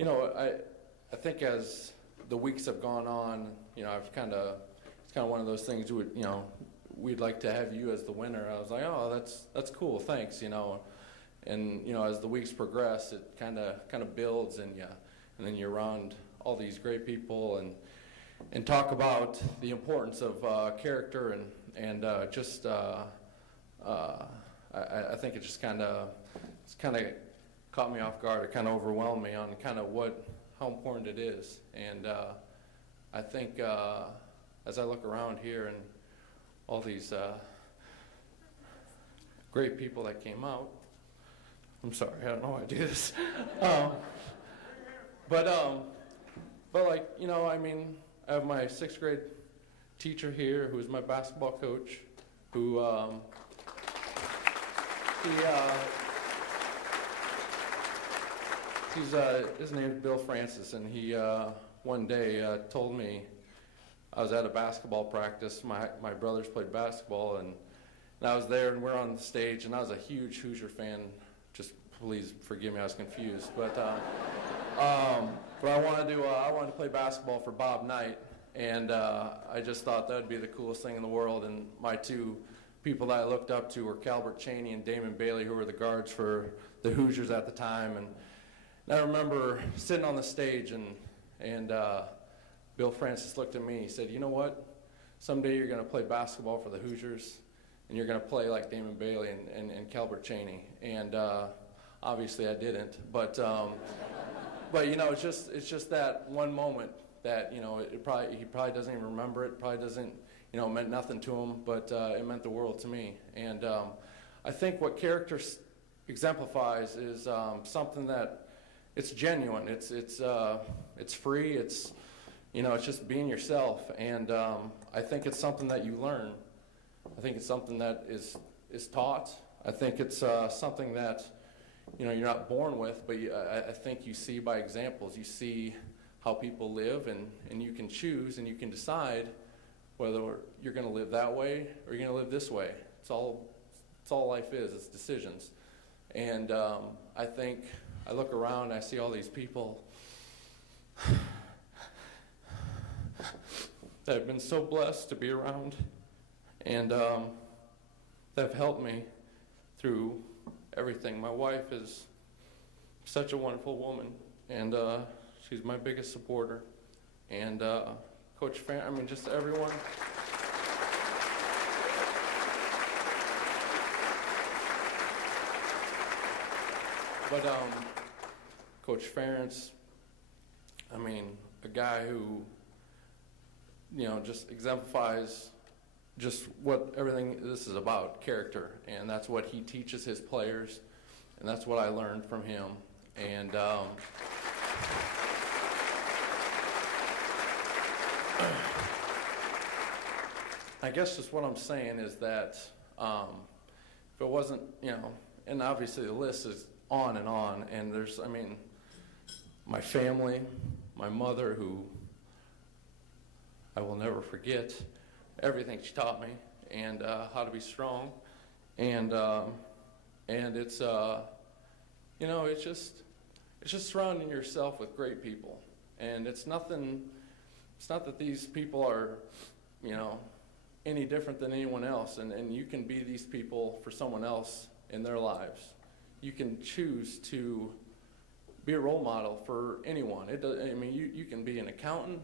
I think as the weeks have gone on, it's kind of one of those things. We'd like to have you as the winner. I was like, oh, that's cool, thanks. And as the weeks progress, it kind of builds, and then you're around all these great people and talk about the importance of character and just I think it just kind of caught me off guard. It kind of overwhelmed me on kind of how important it is. And I think as I look around here and all these great people that came out, I'm sorry, I don't know why I do this. But like, I have my 6th grade teacher here who's my basketball coach, who his name's Bill Francis, and he one day told me, I was at a basketball practice. My brothers played basketball, and I was there, and we're on the stage, and I was a huge Hoosier fan. Just please forgive me, I was confused, but I wanted to play basketball for Bob Knight, and I just thought that would be the coolest thing in the world. And my 2 people that I looked up to were Calbert Cheney and Damon Bailey, who were the guards for the Hoosiers at the time. And I remember sitting on the stage, and Bill Francis looked at me. He said, "You know what? Someday you're going to play basketball for the Hoosiers, and you're going to play like Damon Bailey and Calbert Cheney." And obviously I didn't, but it's just that one moment that he probably doesn't even remember it. Probably doesn't meant nothing to him, but it meant the world to me. And I think what character exemplifies is something that it's genuine. It's free. It's just being yourself. And I think it's something that you learn. I think it's something that is taught. I think it's something that you're not born with, but I think you see by examples. You see how people live, and you can choose and you can decide whether you're going to live that way or you're going to live this way. It's all life is. It's decisions. And I think I look around, I see all these people that have been so blessed to be around, and that have helped me through everything. My wife is such a wonderful woman, and she's my biggest supporter. And Coach just everyone. But Coach Ferentz, a guy who, just exemplifies just what everything this is about, character. And that's what he teaches his players, and that's what I learned from him. And I guess just what I'm saying is that if it wasn't, and obviously the list is on, and there's, my family, my mother, who I will never forget everything she taught me, and how to be strong, and it's it's just surrounding yourself with great people, and it's not that these people are any different than anyone else, and you can be these people for someone else in their lives. You can choose to be a role model for anyone. You can be an accountant,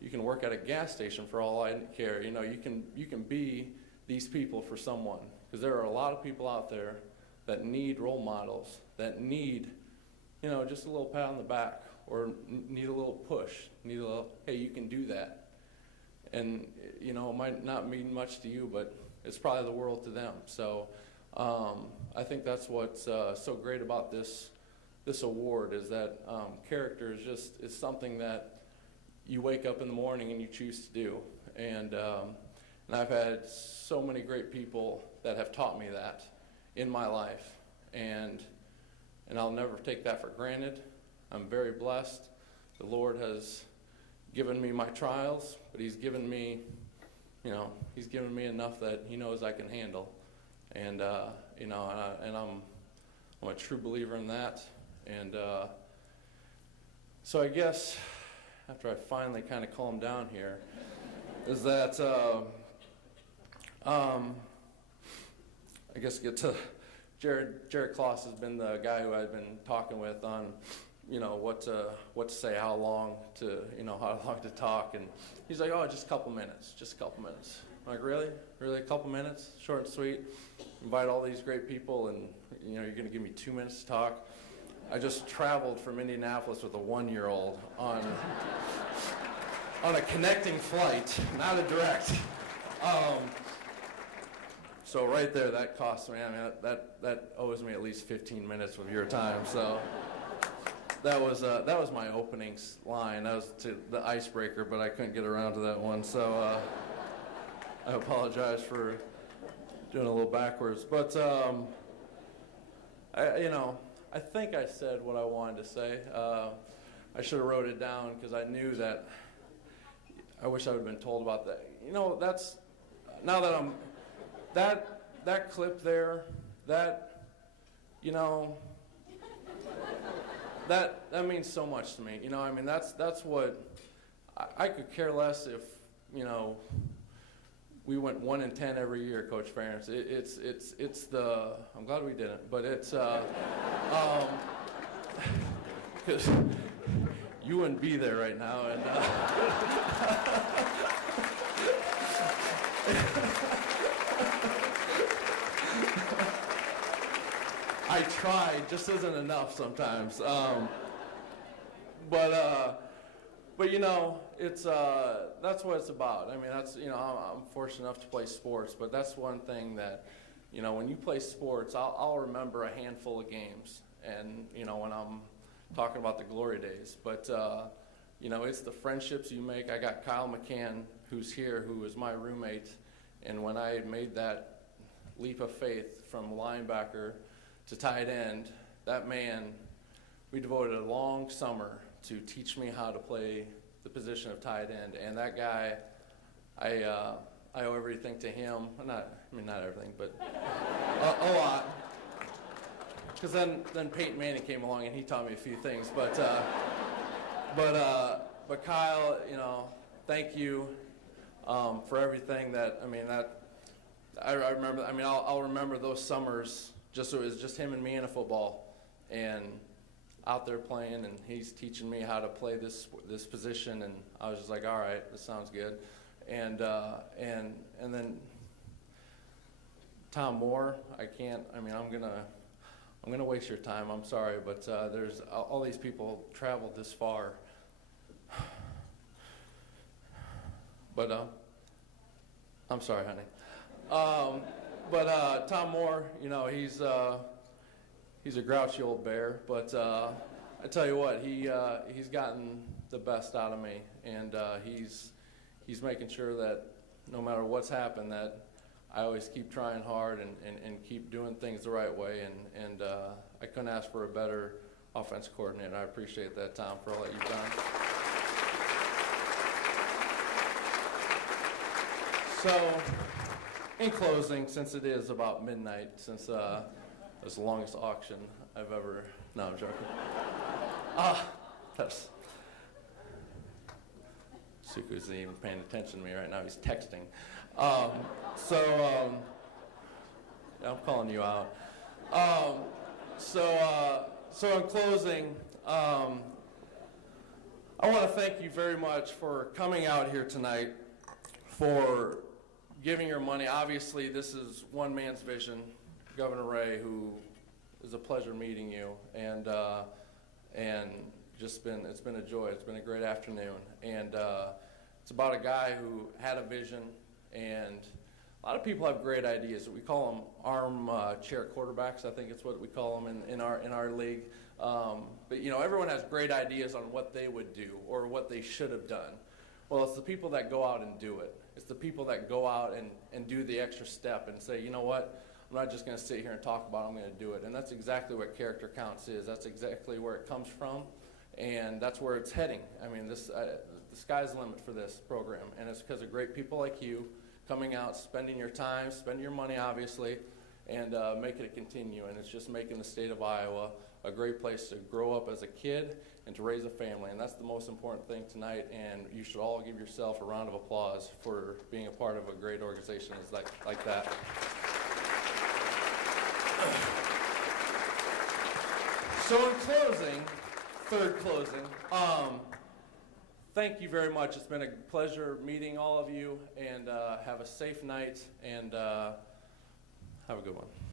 you can work at a gas station for all I care. You can be these people for someone, because there are a lot of people out there that need role models, that need just a little pat on the back, or need a little push, need a little, hey, you can do that. And it might not mean much to you, but it's probably the world to them. So I think that's what's so great about this award, is that character is something that you wake up in the morning and you choose to do. And I've had so many great people that have taught me that in my life, and I'll never take that for granted. I'm very blessed. The Lord has given me my trials, but He's given me enough that He knows I can handle. And and I'm a true believer in that. And So I guess after I finally kind of calmed down here, is that I guess get to Jared Kloss has been the guy who I've been talking with on, what to say, how long to talk, and he's like, oh, just a couple minutes. I'm like, really, a couple minutes, short and sweet. Invite all these great people, and you're going to give me 2 minutes to talk. I just traveled from Indianapolis with a 1-year-old on a connecting flight, not a direct. So right there, that cost me. I mean, that owes me at least 15 minutes of your time. So that was my opening line. That was to the icebreaker, but I couldn't get around to that one. So I apologize for doing a little backwards. But I think I said what I wanted to say. I should have wrote it down because I knew that. I wish I would have been told about that. That's now that I'm. That clip there, that means so much to me. I mean, that's what I could care less if we went 1-10 every year, Coach Ferentz. It's the I'm glad we didn't, but it's because you wouldn't be there right now, and. I tried, just isn't enough sometimes. But it's that's what it's about. I mean, that's I'm fortunate enough to play sports, but that's one thing that when you play sports, I'll remember a handful of games, and when I'm talking about the glory days. But it's the friendships you make. I got Kyle McCann, who's here, who was my roommate, and when I made that leap of faith from linebacker to tight end, that man, we devoted a long summer to teach me how to play the position of tight end. And that guy, I owe everything to him. Not everything, but a lot. Because then Peyton Manning came along and he taught me a few things. But Kyle, thank you for everything that I remember. I mean, I'll remember those summers. It was just him and me in a football, and out there playing, and he's teaching me how to play this position, and I was just like, all right, this sounds good, and then Tom Moore, I'm gonna waste your time. I'm sorry, but there's all these people traveled this far, but I'm sorry, honey. But Tom Moore, he's a grouchy old bear. But I tell you what, he's gotten the best out of me, and he's making sure that no matter what's happened, that I always keep trying hard and keep doing things the right way. And I couldn't ask for a better offense coordinator. I appreciate that, Tom, for all that you've done. So, in closing, since it is about midnight, since it's the longest auction I've ever... No, I'm joking. Suku isn't even paying attention to me right now. He's texting. Yeah, I'm calling you out. So in closing, I want to thank you very much for coming out here tonight, for giving your money. Obviously, this is one man's vision, Governor Ray, who is a pleasure meeting you, and it's been a joy. It's been a great afternoon, and it's about a guy who had a vision, and a lot of people have great ideas. We call them armchair quarterbacks. I think it's what we call them in our league. But everyone has great ideas on what they would do or what they should have done. Well, it's the people that go out and do it. It's the people that go out and do the extra step and say, you know what, I'm not just going to sit here and talk about it, I'm going to do it. And that's exactly what Character Counts is. That's exactly where it comes from, and that's where it's heading. I mean, the sky's the limit for this program, and it's because of great people like you coming out, spending your time, spending your money, obviously, and making it continue. And it's just making the state of Iowa a great place to grow up as a kid and to raise a family. And that's the most important thing tonight, and you should all give yourself a round of applause for being a part of a great organization like that. So in closing, third closing, thank you very much. It's been a pleasure meeting all of you, and have a safe night, and have a good one.